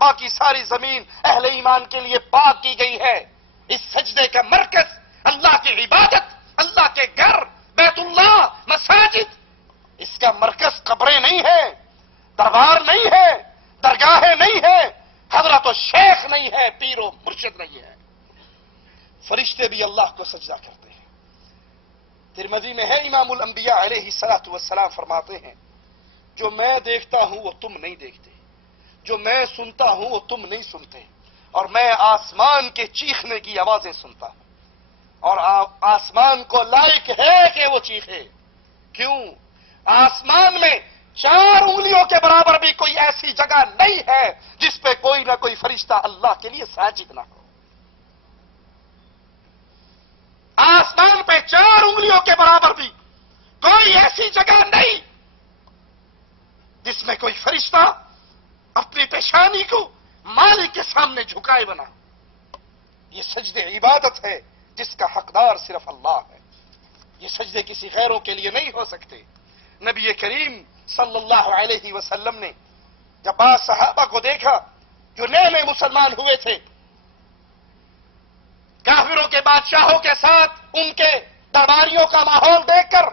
باقی ساری زمین اہل ایمان کے لیے پاک کی گئی ہے۔ اس سجدے کا مرکز اللہ کی عبادت، اللہ کے گھر بیت اللہ، مساجد، اس کا مرکز قبریں نہیں ہے، دربار نہیں ہے، درگاہیں نہیں ہے، حضرت و شیخ نہیں ہے، پیر و مرشد نہیں ہے۔ فرشتے بھی اللہ کو سجدہ کرتے ہیں۔ ترمذی میں ہے، امام الانبیاء علیہ الصلوۃ والسلام فرماتے ہیں، جو میں دیکھتا ہوں وہ تم نہیں دیکھتے، جو میں سنتا ہوں وہ تم نہیں سنتے، اور میں آسمان کے چیخنے کی آوازیں سنتا ہوں، اور آسمان کو لائق ہے کہ وہ چیخے۔ کیوں؟ آسمان میں 4 انگلیوں کے برابر بھی کوئی ایسی جگہ نہیں ہے جس پہ کوئی نہ کوئی فرشتہ اللہ کے لیے ساجد نہ ہو۔ آسمان پہ 4 انگلیوں کے برابر بھی کوئی ایسی جگہ نہیں جس میں کوئی فرشتہ اپنی پیشانی کو مالک کے سامنے جھکائے بنا۔ یہ سجدے عبادت ہے جس کا حقدار صرف اللہ ہے۔ یہ سجدے کسی غیروں کے لیے نہیں ہو سکتے۔ نبی کریم صلی اللہ علیہ وسلم نے جب بعض صحابہ کو دیکھا جو نئے نئے مسلمان ہوئے تھے، کافروں کے بادشاہوں کے ساتھ ان کے درباریوں کا ماحول دیکھ کر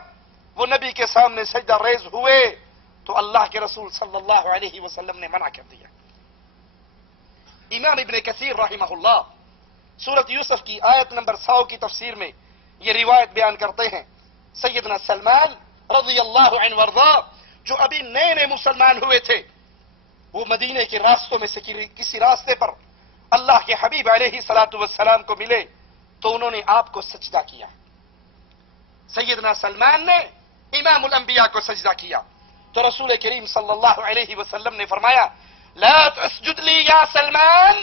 وہ نبی کے سامنے سجدہ ریز ہوئے تو اللہ کے رسول صلی اللہ علیہ وسلم نے منع کر دیا۔ امام ابن کثیر رحمہ اللہ سورۃ یوسف کی آیت نمبر 100 کی تفسیر میں یہ روایت بیان کرتے ہیں، سیدنا سلمان رضی اللہ عنہ وارضاہ جو ابھی نئے نئے مسلمان ہوئے تھے، وہ مدینے کے راستوں میں سے کسی راستے پر اللہ کے حبیب علیہ الصلوۃ والسلام کو ملے تو انہوں نے آپ کو سجدہ کیا۔ سیدنا سلمان نے امام الانبیاء کو سجدہ کیا تو رسول کریم صلی اللہ علیہ وسلم نے فرمایا، لا تسجد لی یا سلمان،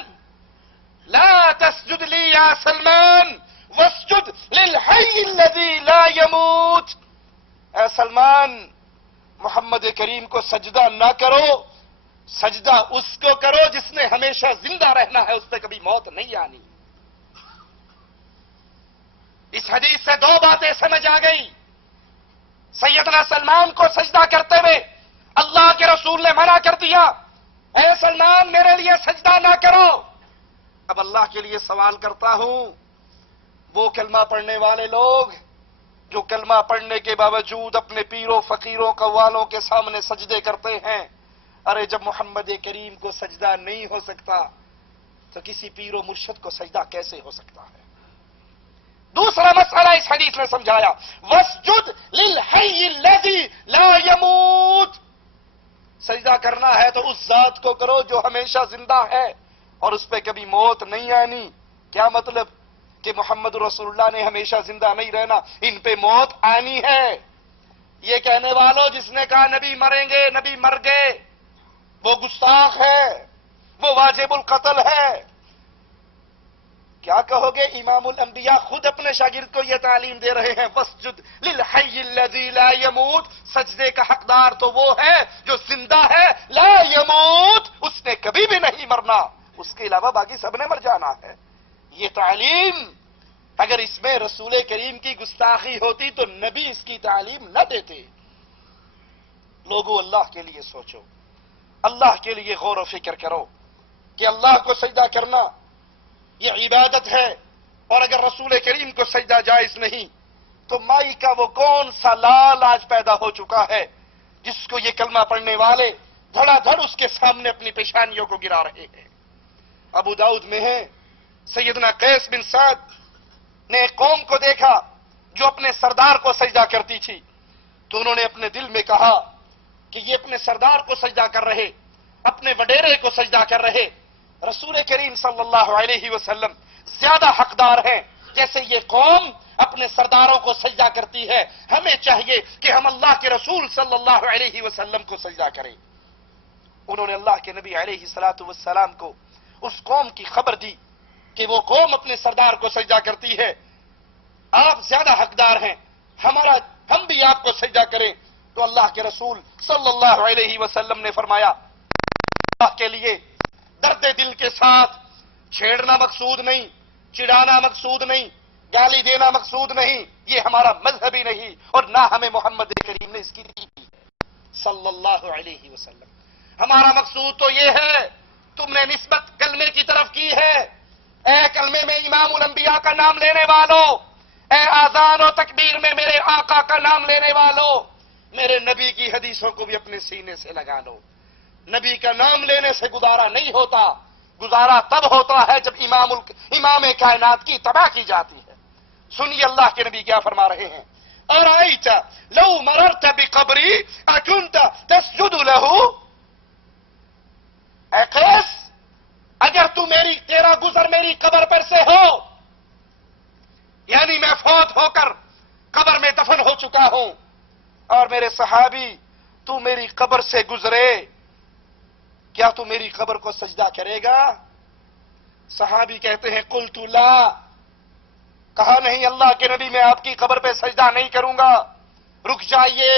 لا تسجد لی یا سلمان واسجد للحی الذی لا يموت۔ اے سلمان، محمد کریم کو سجدہ نہ کرو، سجدہ اس کو کرو جس نے ہمیشہ زندہ رہنا ہے، اس پہ کبھی موت نہیں آنی۔ اس حدیث سے 2 باتیں سمجھ آ گئی۔ سیدنا سلمان کو سجدہ کرتے ہوئے اللہ کے رسول نے منع کر دیا، اے سلمان میرے لیے سجدہ نہ کرو۔ اب اللہ کے لیے سوال کرتا ہوں، وہ کلمہ پڑھنے والے لوگ جو کلمہ پڑھنے کے باوجود اپنے پیروں فقیروں قوالوں کے سامنے سجدے کرتے ہیں، ارے جب محمد کریم کو سجدہ نہیں ہو سکتا تو کسی پیر و مرشد کو سجدہ کیسے ہو سکتا ہے؟ دوسرا مسئلہ اس حدیث نے سمجھایا، واسجد للحی الذی لا يموت، سجدہ کرنا ہے تو اس ذات کو کرو جو ہمیشہ زندہ ہے اور اس پہ کبھی موت نہیں آنی۔ کیا مطلب؟ کہ محمد رسول اللہ نے ہمیشہ زندہ نہیں رہنا، ان پہ موت آنی ہے۔ یہ کہنے والوں جس نے کہا نبی مریں گے، نبی مر گئے، وہ گستاخ ہے، وہ واجب القتل ہے۔ کیا کہو گے؟ امام الانبیاء خود اپنے شاگرد کو یہ تعلیم دے رہے ہیں، واسجد للحی الذی لا يموت، سجدے کا حقدار تو وہ ہے جو زندہ ہے، لا يموت، اس نے کبھی بھی نہیں مرنا، اس کے علاوہ باقی سب نے مر جانا ہے۔ یہ تعلیم اگر اس میں رسول کریم کی گستاخی ہوتی تو نبی اس کی تعلیم نہ دیتے۔ لوگوں اللہ کے لیے سوچو، اللہ کے لیے غور و فکر کرو کہ اللہ کو سجدہ کرنا یہ عبادت ہے، اور اگر رسول کریم کو سجدہ جائز نہیں تو مائی کا وہ کون سا لال آج پیدا ہو چکا ہے جس کو یہ کلمہ پڑھنے والے دھڑا دھڑ اس کے سامنے اپنی پیشانیوں کو گرا رہے ہیں۔ ابو داؤد میں ہے، سیدنا قیس بن سعد نے ایک قوم کو دیکھا جو اپنے سردار کو سجدہ کرتی تھی، تو انہوں نے اپنے دل میں کہا کہ یہ اپنے سردار کو سجدہ کر رہے، اپنے وڈیرے کو سجدہ کر رہے، رسول کریم صلی اللہ علیہ وسلم زیادہ حقدار ہیں جیسے یہ قوم اپنے سرداروں کو سجدہ کرتی ہے۔ ہمیں چاہیے کہ ہم اللہ کے رسول صلی اللہ علیہ وسلم کو سجدہ کریں۔ انہوں نے اللہ کے نبی علیہ الصلوۃ والسلام کو اس قوم کی خبر دی کہ وہ قوم اپنے سردار کو سجدہ کرتی ہے، آپ زیادہ حقدار ہیں، ہم بھی آپ کو سجدہ کریں۔ تو اللہ کے رسول صلی اللہ علیہ وسلم نے فرمایا، اللہ کے لیے درد دل کے ساتھ چھیڑنا مقصود نہیں، چڑھانا مقصود نہیں، گالی دینا مقصود نہیں، یہ ہمارا مذہب ہی نہیں، اور نہ ہمیں محمد کریم نے اس کی دی صلی اللہ علیہ وسلم۔ ہمارا مقصود تو یہ ہے تم نے نسبت کلمے کی طرف کی ہے، اے کلمے میں امام الانبیاء کا نام لینے والوں، اے آذان و تکبیر میں میرے آقا کا نام لینے والوں، میرے نبی کی حدیثوں کو بھی اپنے سینے سے لگا لو۔ نبی کا نام لینے سے گزارا نہیں ہوتا، گزارا تب ہوتا ہے جب امام کائنات کی تباہ کی جاتی ہے۔ سنیے اللہ کے نبی کیا فرما رہے ہیں، ارائیت لو مررت بقبری اکنت تسجد له، اے قیس اگر تیرا گزر میری قبر پر سے ہو، یعنی میں فوت ہو کر قبر میں دفن ہو چکا ہوں، اور میرے صحابی تو میری قبر سے گزرے، کیا تو میری قبر کو سجدہ کرے گا؟ صحابی کہتے ہیں قلت لا، کہا نہیں اللہ کے نبی میں آپ کی قبر پہ سجدہ نہیں کروں گا۔ رک جائیے،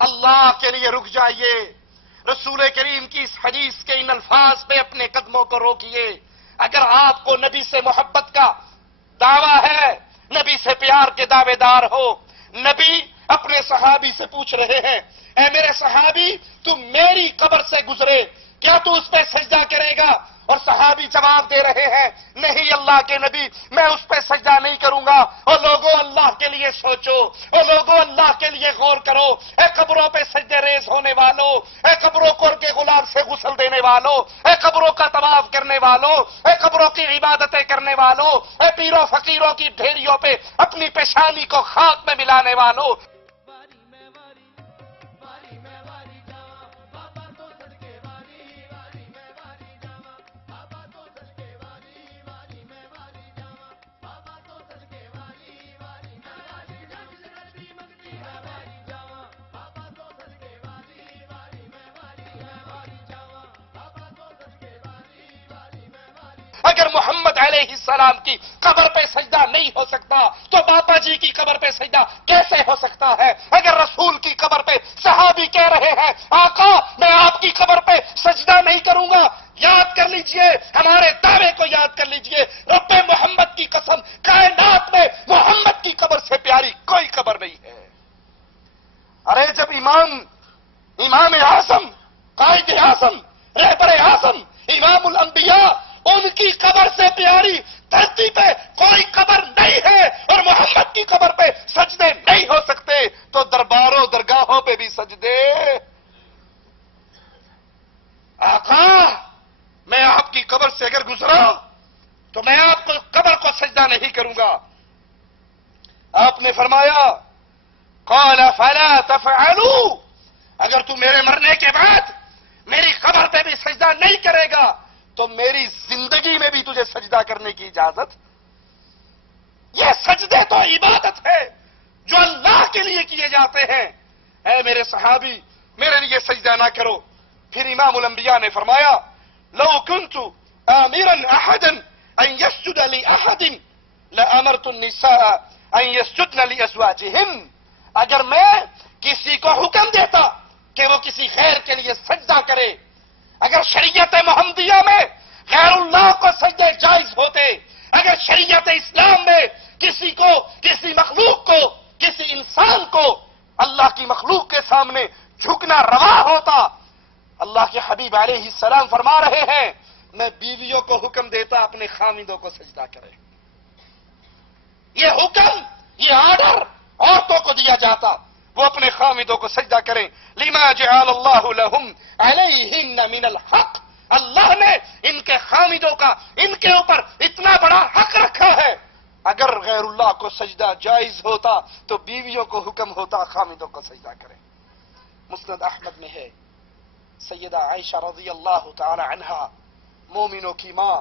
اللہ کے لیے رک جائیے، رسول کریم کی اس حدیث کے ان الفاظ پہ اپنے قدموں کو روکیے۔ اگر آپ کو نبی سے محبت کا دعویٰ ہے، نبی سے پیار کے دعوے دار ہو، نبی اپنے صحابی سے پوچھ رہے ہیں، اے میرے صحابی تم میری قبر سے گزرے، کیا تو اس پہ سجدہ کرے گا؟ اور صحابی جواب دے رہے ہیں، نہیں اللہ کے نبی میں اس پہ سجدہ نہیں کروں گا۔ اور لوگوں اللہ کے لیے سوچو، اور لوگوں اللہ کے لیے غور کرو، اے قبروں پہ سجدے ریز ہونے والوں، اے قبروں کو کے غلام سے غسل دینے والوں، اے قبروں کا طواف کرنے والوں، اے قبروں کی عبادتیں کرنے والوں، اے پیروں فقیروں کی ڈھیریوں پہ اپنی پیشانی کو خاک میں ملانے والوں، اگر محمد علیہ السلام کی قبر پہ سجدہ نہیں ہو سکتا تو باپا جی کی قبر پہ سجدہ کیسے ہو سکتا ہے؟ اگر رسول کی قبر پہ صحابی کہہ رہے ہیں آقا میں آپ کی قبر پہ سجدہ نہیں کروں گا، یاد کر لیجئے، ہمارے دعوے کو یاد کر لیجئے، رب محمد کی قسم کائنات میں محمد کی قبر سے پیاری کوئی قبر نہیں ہے۔ ارے جب امام اعظم، قائد اعظم، رہبر اعظم، امام الانبیاء، ان کی قبر سے پیاری دھرتی پہ کوئی قبر نہیں ہے اور محمد کی قبر پہ سجدے نہیں ہو سکتے، تو درباروں درگاہوں پہ بھی سجدے۔ آقا میں آپ کی قبر سے اگر گزرا تو میں آپ کو قبر کو سجدہ نہیں کروں گا۔ آپ نے فرمایا قال فلا تفعلوا، اگر تو میرے مرنے کے بعد میری قبر پہ بھی سجدہ نہیں کرے گا تو میری زندگی میں بھی تجھے سجدہ کرنے کی اجازت۔ یہ سجدے تو عبادت ہے جو اللہ کے لیے کیے جاتے ہیں، اے میرے صحابی میرے لیے سجدہ نہ کرو۔ پھر امام الانبیاء نے فرمایا لو كنت آمرا احدا ان يسجد لاحد لامرت النساء ان يسجدن لازواجهن، اگر میں کسی کو حکم دیتا کہ وہ کسی غیر کے لیے سجدہ کرے، اگر شریعت محمدیہ میں غیر اللہ کو سجدے جائز ہوتے، اگر شریعت اسلام میں کسی مخلوق کو، کسی انسان کو اللہ کی مخلوق کے سامنے جھکنا روا ہوتا، اللہ کے حبیب علیہ السلام فرما رہے ہیں میں بیویوں کو حکم دیتا اپنے خامندوں کو سجدہ کرے۔ یہ حکم، یہ آرڈر عورتوں کو دیا جاتا، وہ اپنے خامندوں کو سجدہ کریں۔ لما جعل اللہ لہم علیہن من الحق، اللہ نے ان کے خامندوں کا ان کے اوپر اتنا بڑا حق رکھا ہے، اگر غیر اللہ کو سجدہ جائز ہوتا تو بیویوں کو حکم ہوتا خامندوں کو سجدہ کریں۔ مسند احمد میں ہے سیدہ عائشہ رضی اللہ تعالی عنہا، مومنوں کی ماں،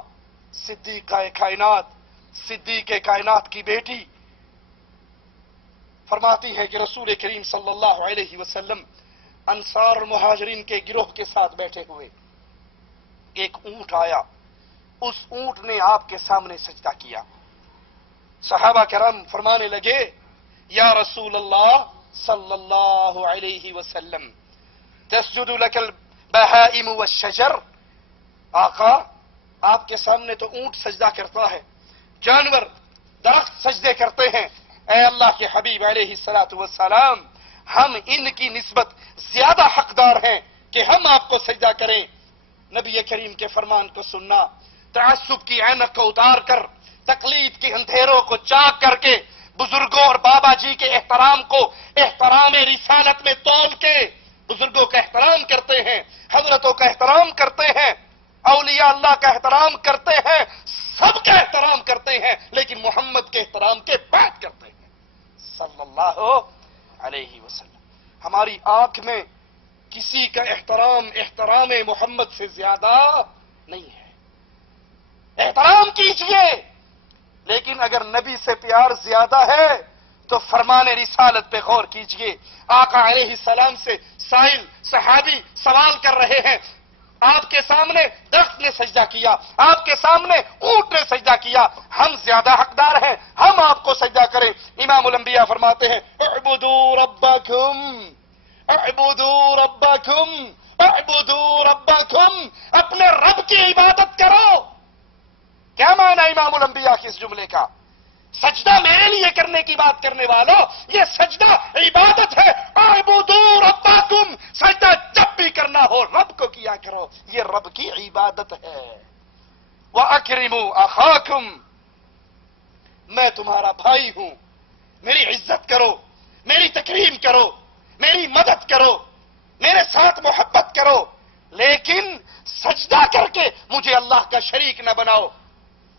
صدیقہ کائنات، صدیق کائنات کی بیٹی، فرماتی ہے کہ رسول کریم صلی اللہ علیہ وسلم انصار اور مہاجرین کے گروہ کے ساتھ بیٹھے ہوئے، ایک اونٹ آیا، اس اونٹ نے آپ کے سامنے سجدہ کیا۔ صحابہ کرام فرمانے لگے یا رسول اللہ صلی اللہ علیہ وسلم تسجد لک البہائم والشجر، آقا آپ کے سامنے تو اونٹ سجدہ کرتا ہے، جانور درخت سجدے کرتے ہیں، اے اللہ کے حبیب علیہ الصلوۃ والسلام ہم ان کی نسبت زیادہ حقدار ہیں کہ ہم آپ کو سجدہ کریں۔ نبی کریم کے فرمان کو سننا، تعصب کی عینک کو اتار کر، تقلید کے اندھیروں کو چاک کر کے، بزرگوں اور بابا جی کے احترام کو احترام رسالت میں تول کے بزرگوں کا احترام کرتے ہیں، حضرتوں کا احترام کرتے ہیں، اولیاء اللہ کا احترام کرتے ہیں، سب کا احترام کرتے ہیں، لیکن محمد کے احترام کے بعد کرتے ہیں صلی اللہ علیہ وسلم۔ ہماری آنکھ میں کسی کا احترام محمد سے زیادہ نہیں ہے۔ احترام کیجئے، لیکن اگر نبی سے پیار زیادہ ہے تو فرمان رسالت پہ غور کیجئے۔ آقا علیہ السلام سے سائل صحابی سوال کر رہے ہیں، آپ کے سامنے درخت نے سجدہ کیا، آپ کے سامنے اونٹ نے سجدہ کیا، ہم زیادہ حقدار ہیں، ہم آپ کو سجدہ کریں۔ امام الانبیاء فرماتے ہیں اعبدوا ربکم، اعبدوا ربکم، اعبدوا ربکم، اپنے رب کی عبادت کرو۔ کیا معنی امام الانبیاء کے اس جملے کا؟ سجدہ میرے لیے کرنے کی بات کرنے والوں، یہ سجدہ عبادت ہے۔ اعبدوا ربکم، سجدہ جب بھی کرنا ہو رب کو کیا کرو، یہ رب کی عبادت ہے۔ وَأَكْرِمُوا أَخَاكُمْ، میں تمہارا بھائی ہوں، میری عزت کرو، میری تکریم کرو، میری مدد کرو، میرے ساتھ محبت کرو، لیکن سجدہ کر کے مجھے اللہ کا شریک نہ بناؤ۔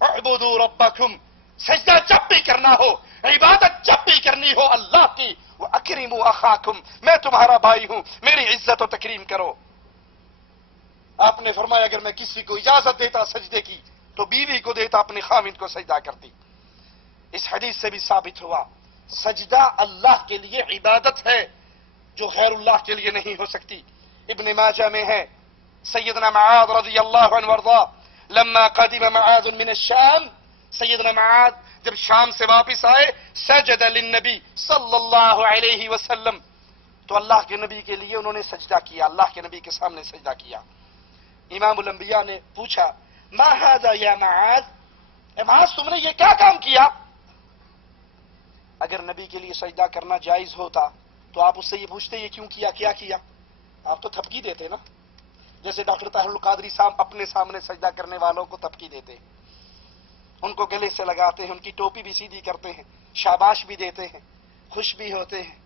اعبدوا ربکم، سجدہ جب بھی کرنا ہو، عبادت جب بھی کرنی ہو اللہ کی، وَأَكْرِمُوا أَخَاكُمْ، میں تمہارا بھائی ہوں، میری عزت و تکریم کرو۔ آپ نے فرمایا اگر میں کسی کو اجازت دیتا سجدے کی تو بیوی کو دیتا، اپنے خاوند کو سجدہ کرتی۔ اس حدیث سے بھی ثابت ہوا سجدہ اللہ کے لیے عبادت ہے جو غیر اللہ کے لیے نہیں ہو سکتی۔ ابن ماجہ میں ہے سیدنا معاذ رضی اللہ عنہ وارضاہ لما قدم معاذ من الشام، سیدنا معاذ جب شام سے واپس آئے، سجد للنبی صلی اللہ علیہ وسلم، تو اللہ کے نبی کے لیے انہوں نے سجدہ کیا، اللہ کے نبی کے سامنے سجدہ کیا۔ امام الانبیاء نے پوچھا ما ھذا یا معاذ، اے معاذ تم نے یہ کیا کام کیا؟ اگر نبی کے لیے سجدہ کرنا جائز ہوتا تو آپ اس سے یہ پوچھتے یہ کیوں کیا، کیا کیا؟ آپ تو تھپکی دیتے نا، جیسے ڈاکٹر طاہر القادری صاحب اپنے سامنے سجدہ کرنے والوں کو تھپکی دیتے ہیں، ان کو گلے سے لگاتے ہیں، ان کی ٹوپی بھی سیدھی کرتے ہیں، شاباش بھی دیتے ہیں، خوش بھی ہوتے ہیں۔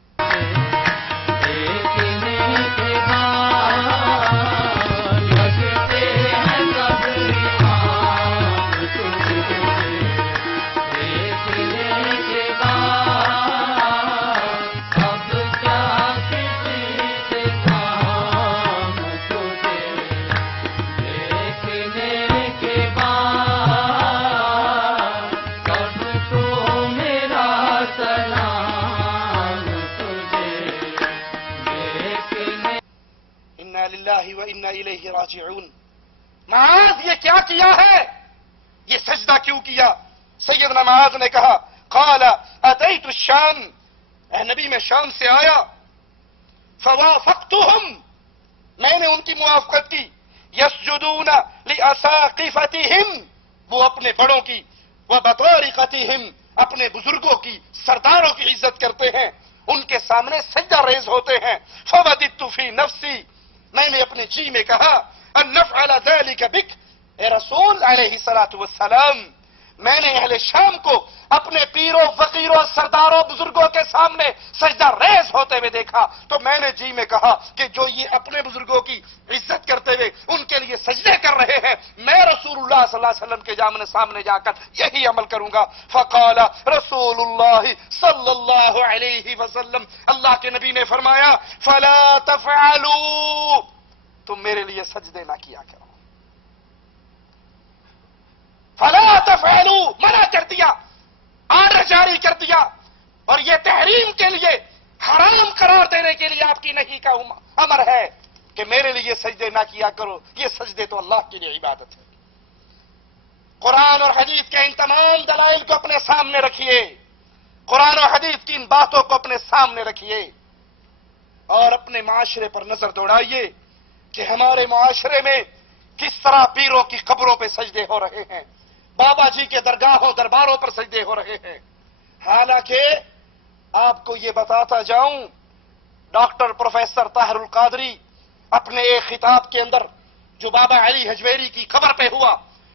وَإِنَّا إِلَيْهِ راجعون۔ معاذ یہ کیا کیا ہے، یہ سجدہ کیوں کیا؟ سیدنا معاذ نے کہا قال اتیت الشام، اے نبی میں شام سے آیا، فوافقتهم، میں نے ان کی موافقت کی، یسجدون لأساقفتهم، وہ اپنے بڑوں کی، وبطارقتهم، اپنے بزرگوں کی، سرداروں کی عزت کرتے ہیں، ان کے سامنے سجدہ ریز ہوتے ہیں۔ فوددت فی نفسی، میں نے اپنے جی میں کہا ان نفعل ذلك بک، اے رسول علیہ الصلوۃ والسلام، میں نے اہل شام کو اپنے پیروں فقیروں سرداروں بزرگوں کے سامنے سجدہ ریز ہوتے ہوئے دیکھا تو میں نے جی میں کہا کہ جو یہ اپنے بزرگوں کی عزت کرتے ہوئے ان کے لیے سجدے کر رہے ہیں، میں رسول اللہ صلی اللہ علیہ وسلم کے سامنے جا کر یہی عمل کروں گا۔ فقال رسول اللہ صلی اللہ علیہ وسلم، اللہ کے نبی نے فرمایا فلا تفعلوا، تم میرے لیے سجدے نہ کیا کرو۔ فلا تفعلوا، منع کر دیا، آرڈر جاری کر دیا، اور یہ تحریم کے لیے، حرام قرار دینے کے لیے آپ کی نہیں کا امر ہے کہ میرے لیے سجدے نہ کیا کرو، یہ سجدے تو اللہ کے لیے عبادت ہے۔ قرآن اور حدیث کے ان تمام دلائل کو اپنے سامنے رکھیے، قرآن اور حدیث کی ان باتوں کو اپنے سامنے رکھیے، اور اپنے معاشرے پر نظر دوڑائیے کہ ہمارے معاشرے میں کس طرح پیروں کی قبروں پہ سجدے ہو رہے ہیں، بابا جی کے درگاہوں درباروں پر سجدے ہو رہے ہیں۔ حالانکہ آپ کو یہ بتاتا جاؤں، ڈاکٹر پروفیسر طاہر القادری اپنے ایک خطاب کے اندر جو بابا علی حجویری کی خبر پہ ہوا